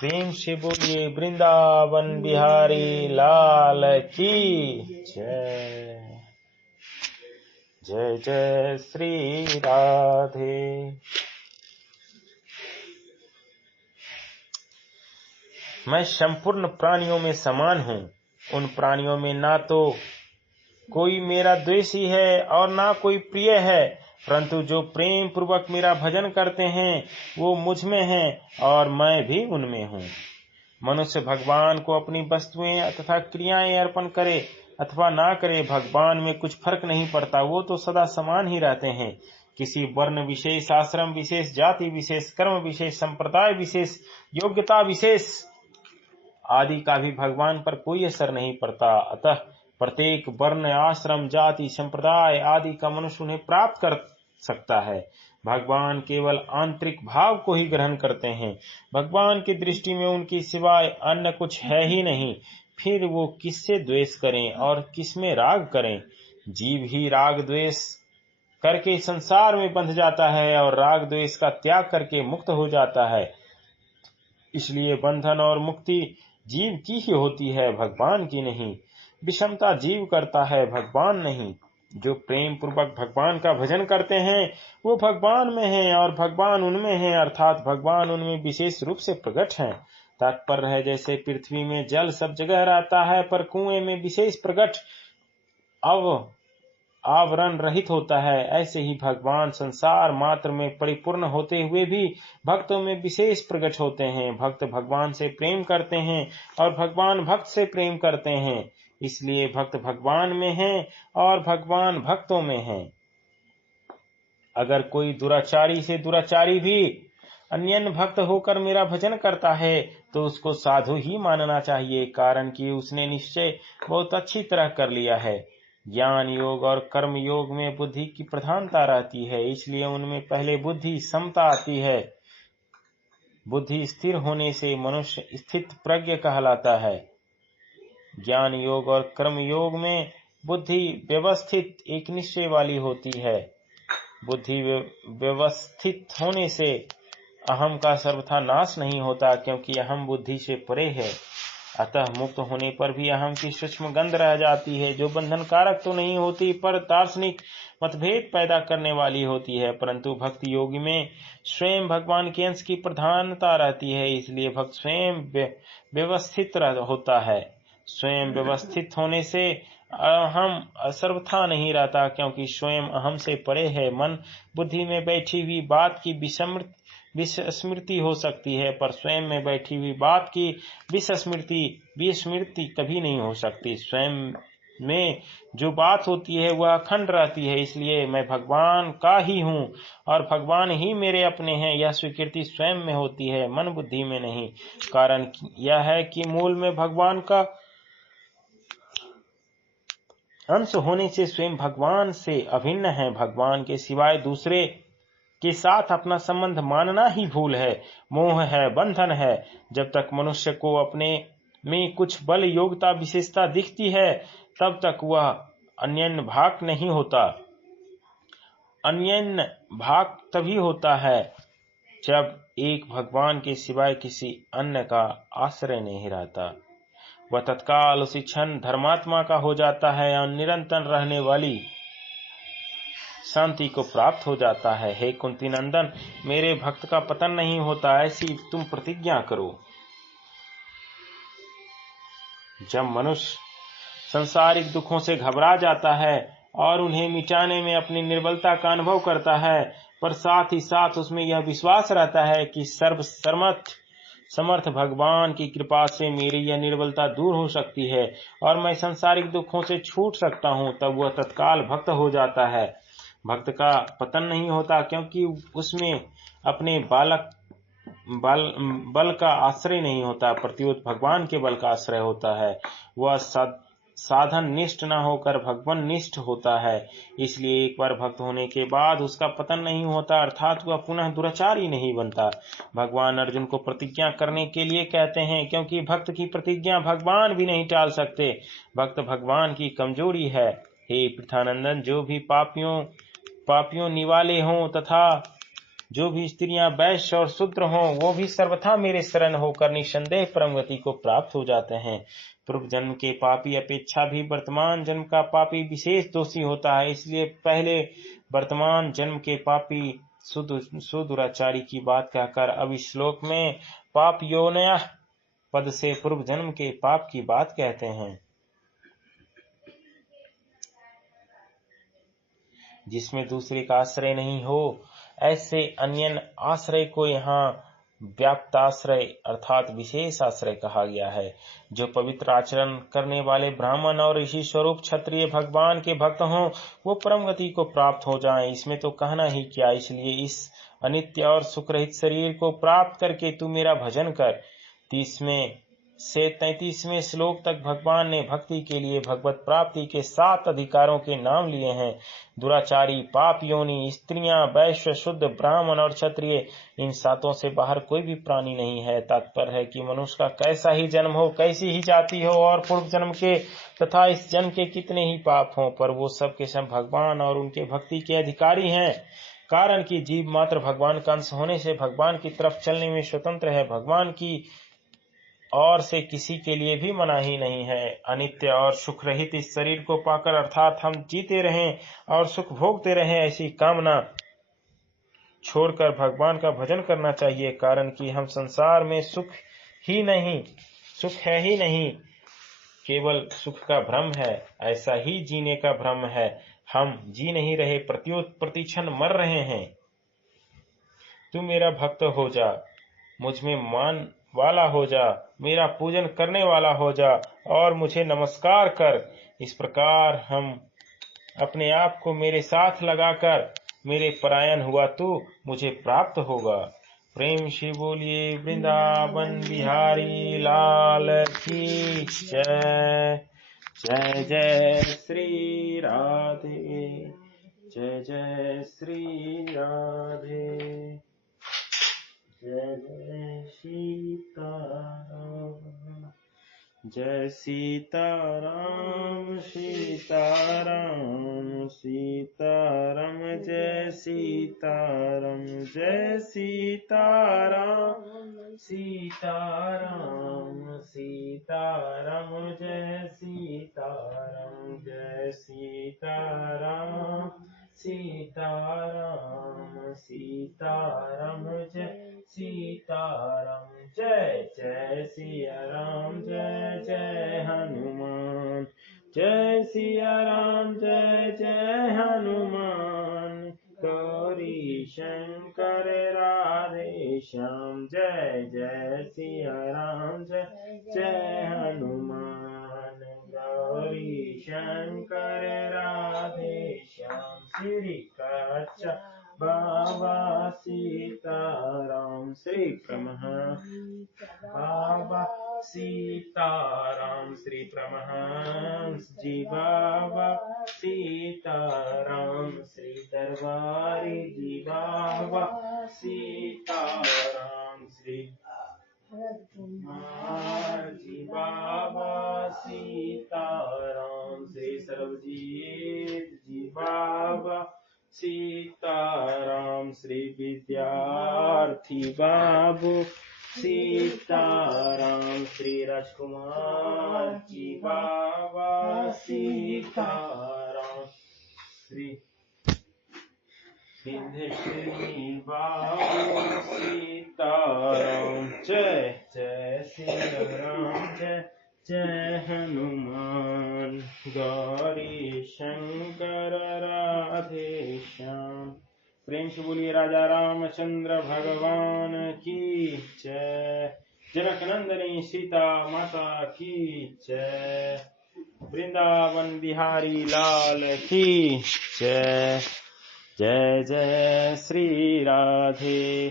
प्रेम से बोलिए वृंदावन बिहारी लाल की जय। जय जय श्री राधे। मैं संपूर्ण प्राणियों में समान हूँ। उन प्राणियों में ना तो कोई मेरा द्वेषी है और ना कोई प्रिय है, परंतु जो प्रेम पूर्वक मेरा भजन करते हैं वो मुझ में हैं और मैं भी उनमें हूँ। मनुष्य भगवान को अपनी वस्तुएं तथा क्रियाएं अर्पण करे अथवा ना करे, भगवान में कुछ फर्क नहीं पड़ता। वो तो सदा समान ही रहते हैं। किसी वर्ण विशेष, आश्रम विशेष, जाति विशेष, कर्म विशेष, संप्रदाय विशेष, योग्यता विशेष आदि का भी भगवान पर कोई असर नहीं पड़ता। अतः प्रत्येक वर्ण, आश्रम, जाति, संप्रदाय आदि का मनुष्य उन्हें प्राप्त कर सकता है। भगवान केवल आंतरिक भाव को ही ग्रहण करते हैं। भगवान की दृष्टि में उनकी सिवाय अन्य कुछ है ही नहीं। फिर वो किससे द्वेष करें और किसमें राग करें? जीव ही राग द्वेष करके संसार में बंध जाता है और राग द्वेष का त्याग करके मुक्त हो जाता है। इसलिए बंधन और मुक्ति जीव की ही होती है, भगवान की नहीं। विषमता जीव करता है, भगवान नहीं। जो प्रेम पूर्वक भगवान का भजन करते हैं वो भगवान में हैं और भगवान उनमें हैं, अर्थात भगवान उनमें विशेष रूप से प्रकट हैं। तात्पर्य है, जैसे पृथ्वी में जल सब जगह रहता है पर कुएं में विशेष प्रकट आवरण रहित होता है, ऐसे ही भगवान संसार मात्र में परिपूर्ण होते हुए भी भक्तों में विशेष प्रकट होते हैं। भक्त भगवान से प्रेम करते हैं और भगवान भक्त से प्रेम करते हैं। इसलिए भक्त भगवान में हैं और भगवान भक्तों में हैं। अगर कोई दुराचारी से दुराचारी भी अन्य भक्त होकर मेरा भजन करता है तो उसको साधु ही मानना चाहिए, कारण कि उसने निश्चय बहुत अच्छी तरह कर लिया है। ज्ञान योग और कर्म योग में बुद्धि की प्रधानता रहती है, इसलिए उनमें पहले बुद्धि समता आती है। बुद्धि स्थिर होने से मनुष्य स्थित प्रज्ञ कहलाता है। ज्ञान योग और कर्म योग में बुद्धि व्यवस्थित एक निश्चय वाली होती है। बुद्धि व्यवस्थित होने से अहम का सर्वथा नाश नहीं होता, क्योंकि अहम बुद्धि से परे है। अतः मुक्त होने पर भी अहम की सूक्ष्म गंध रह जाती है, जो बंधन कारक तो नहीं होती पर दार्शनिक मतभेद पैदा करने वाली होती है। परंतु भक्ति योगी में स्वयं भगवान के अंश की प्रधानता रहती है, इसलिए भक्त स्वयं व्यवस्थित होता है। स्वयं व्यवस्थित होने से अहम सर्वथा नहीं रहता, क्योंकि स्वयं अहम से परे है। मन बुद्धि में बैठी हुई बात की विस्मृति हो सकती है, पर स्वयं में बैठी हुई बात की विस्मृति कभी नहीं हो सकती। स्वयं में जो बात होती है वह अखंड रहती है। इसलिए मैं भगवान का ही हूँ और भगवान ही मेरे अपने हैं, यह स्वीकृति स्वयं में होती है, मन बुद्धि में नहीं। कारण यह है कि मूल में भगवान का अंश होने से स्वयं भगवान से अभिन्न है। भगवान के सिवाय दूसरे के साथ अपना संबंध मानना ही भूल है, मोह है, बंधन है। जब तक मनुष्य को अपने में कुछ बल, योग्यता, विशेषता दिखती है तब तक वह अन्यन भाग नहीं होता। अन्यन भाग तभी होता है जब एक भगवान के सिवाय किसी अन्य का आश्रय नहीं रहता। वह तत्काल उसी क्षण धर्मात्मा का हो जाता है और निरंतर रहने वाली शांति को प्राप्त हो जाता है। हे कुंती नंदन, मेरे भक्त का पतन नहीं होता, ऐसी तुम प्रतिज्ञा करो। जब मनुष्य संसारिक दुखों से घबरा जाता है और उन्हें मिटाने में अपनी निर्बलता का अनुभव करता है, पर साथ ही साथ उसमें यह विश्वास रहता है कि समर्थ भगवान की कृपा से मेरी यह निर्बलता दूर हो सकती है और मैं संसारिक दुखों से छूट सकता हूँ, तब वह तत्काल भक्त हो जाता है। भक्त का पतन नहीं होता, क्योंकि उसमें अपने बल का आश्रय नहीं होता, प्रत्युत भगवान के बल का आश्रय होता है। वह साधन निष्ठ न होकर भगवान निष्ठ होता है। इसलिए एक बार भक्त होने के बाद उसका पतन नहीं होता, अर्थात वह पुनः दुराचारी नहीं बनता। भगवान अर्जुन को प्रतिज्ञा करने के लिए कहते हैं, क्योंकि भक्त की प्रतिज्ञा भगवान भी नहीं टाल सकते। भक्त भगवान की कमजोरी है। हे पृथानंदन, जो भी पापियों निवाले हों तथा जो भी स्त्रियां वैश्य और शूद्र हों वो भी सर्वथा मेरे शरण होकर निसंदेह परम गति को प्राप्त हो जाते हैं। पूर्व जन्म के पापी अपेक्षा भी वर्तमान जन्म का पापी विशेष दोषी होता है, इसलिए पहले वर्तमान जन्म के पापी सुदुराचारी की बात कहकर अब इस श्लोक में पाप योनया पद से पूर्व जन्म के पाप की बात कहते हैं, जिसमें दूसरे का आश्रय नहीं हो। ऐसे अन्य आश्रय को यहाँ व्याप्ताश्रय अर्थात विशेष आश्रय कहा गया है। जो पवित्र आचरण करने वाले ब्राह्मण और ऋषि स्वरूप क्षत्रिय भगवान के भक्त हों वो परम गति को प्राप्त हो जाएं, इसमें तो कहना ही क्या। इसलिए इस अनित्य और सुख रहित शरीर को प्राप्त करके तू मेरा भजन कर। 30वें से 33वें श्लोक तक भगवान ने भक्ति के लिए भगवत प्राप्ति के 7 अधिकारों के नाम लिए हैं। दुराचारी, पाप योनि, स्त्रियां, वैश्य, शुद्ध, ब्राह्मण और क्षत्रिय, इन 7 से बाहर कोई भी प्राणी नहीं है। तात्पर्य है कि मनुष्य का कैसा ही जन्म हो, कैसी ही जाति हो और पूर्व जन्म के तथा इस जन्म के कितने ही पाप हों, पर वो सब के सब भगवान और उनके भक्ति के अधिकारी हैं। कारण कि जीव मात्र भगवान का अंश होने से भगवान की तरफ चलने में स्वतंत्र है, भगवान की और से किसी के लिए भी मनाही नहीं है। अनित्य और सुख रहित इस शरीर को पाकर अर्थात हम जीते रहें और सुख भोगते रहें, ऐसी कामना छोड़कर भगवान का भजन करना चाहिए। कारण कि हम संसार में सुख है ही नहीं, केवल सुख का भ्रम है, ऐसा ही जीने का भ्रम है। हम जी नहीं रहे, प्रत्युत प्रतिक्षण मर रहे हैं। तू मेरा भक्त हो जा, मुझ में मान वाला हो जा, मेरा पूजन करने वाला हो जा और मुझे नमस्कार कर। इस प्रकार हम अपने आप को मेरे साथ लगाकर मेरे परायण हुआ तू मुझे प्राप्त होगा। प्रेम से बोलिए वृंदावन बिहारी लाल की जय। जय जय श्री राधे, जय जय श्री राधे, जय जय सीताराम, जय सीताराम सीताराम सीताराम, जय सीताराम जय सीताराम सीताराम सीताराम, जय सीताराम जय सीताराम सीताराम सीताराम, जय सीताराम, जय जय सिया राम, जय जय हनुमान, जय सिया राम, जय जय हनुमान। गौरी शंकर राधे श्याम, जय जय सिया राम, जय जय हनुमान। गौरी शंकर राधे श्याम, श्री कृष्ण बाबा सीताराम, श्री परमहंस बाबा सीताराम, श्री परमहंस जी बाबा सीताराम, श्री दरबारी जी बाबा सीताराम, श्री कुमार जी बाबा सीताराम, श्री सर्वजीत जी बाबा सीताराम, श्री विद्यार्थी बाबू सीताराम, श्री राजकुमार जी बाबा सीताराम, श्री सिद्धेश्वरी बाबू सीताराम। जय जय श्री राम, जय जय हनुमान। गौरी शंकर राधे श्याम। प्रेम से बोलिए राजा रामचंद्र भगवान की जय। जनक नंदनी सीता माता की जय। वृंदावन बिहारी लाल की जय। जय जय श्री राधे।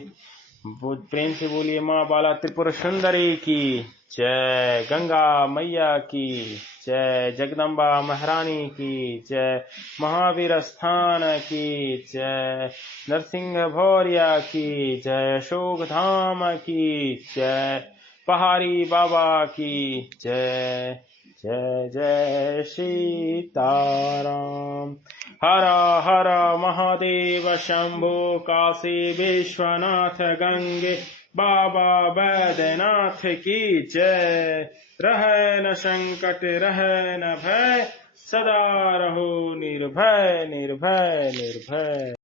प्रेम से बोलिए माँ बाला त्रिपुर सुंदरी की जय। गंगा मैया की जय। जगदम्बा महारानी की जय। महावीर स्थान की जय। नरसिंह भौरिया की जय। अशोक धाम की जय। पहाड़ी बाबा की जय। जय जय सीताराम। हर हर महादेव शंभो काशी विश्वनाथ गंगे बाबा बैद्यनाथ की जय। रहे न संकट रहे न भय, सदा रहो निर्भय निर्भय निर्भय।